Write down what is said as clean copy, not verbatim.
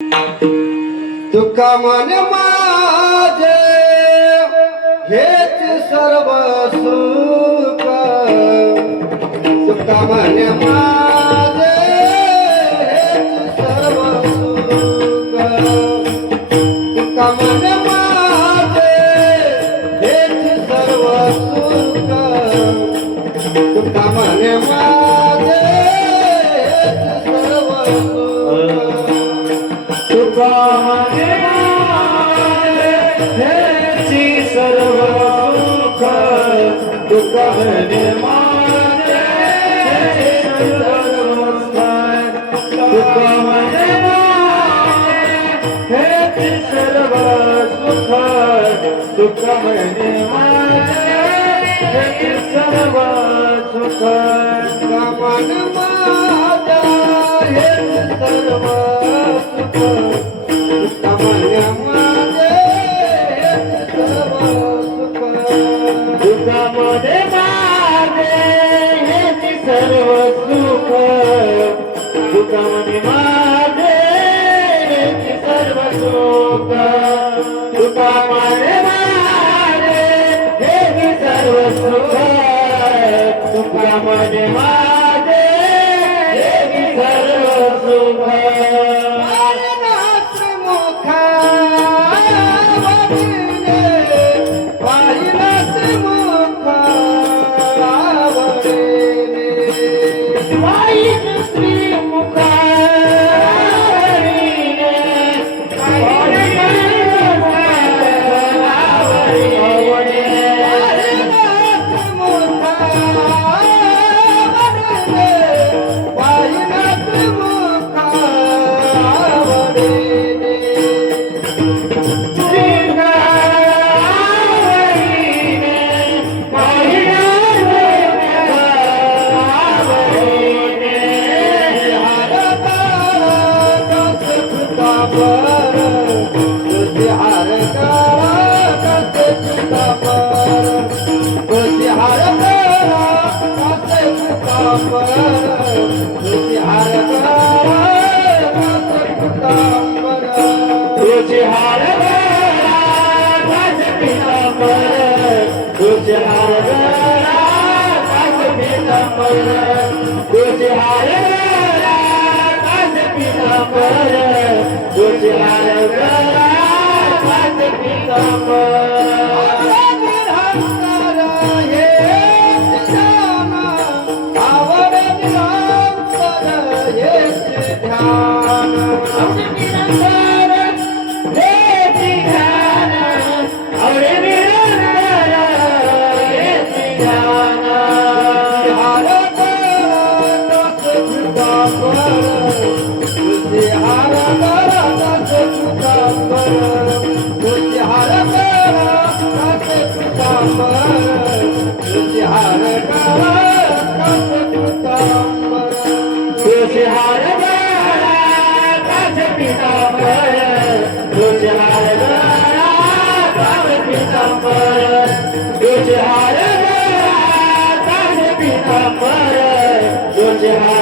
तुका मन माझे हेच सर्व सुख, तुका मन माझे हेच सर्व सुख, तुका मन माझे हेच सर्व सुख, तुका मन माझे हेच सर्व सुख, तुका मने माझे हेची सर्व सुख, तुका मने माझे हेची सर्व सुख, तुका मने माझे हेची सर्व सुख, तुका मने माझे हेची सर्व सुख, तुका मन माझा हेच सर्व सुख, तुका मन माझे हेच सर्व सुख, तुका मने माझे हेची सर्व सुख, तुका मने माझे हेची सर्व सुख, तुका मने माझे हेची सर्व सुख, तुका मने माझे हेची सर्व सुख. पाहिलाच मुखावरीने, पाहिलाच मुखावरीने, वाईट स्त्री मुखावरीने, वाईट मुखावरीने, पाहिलाच मुखावरीने, तुझे हार गळा कास पितांबर, तुझे हार गळा कास पितांबर, तुझे हार गळा कास पितांबर, तुझे हार गळा कास पितांबर. तुझे हार गळा कास पितांबर, तुझे हार गळा कास पितांबर, तुझे हार गळा कास पितांबर, तुझे हार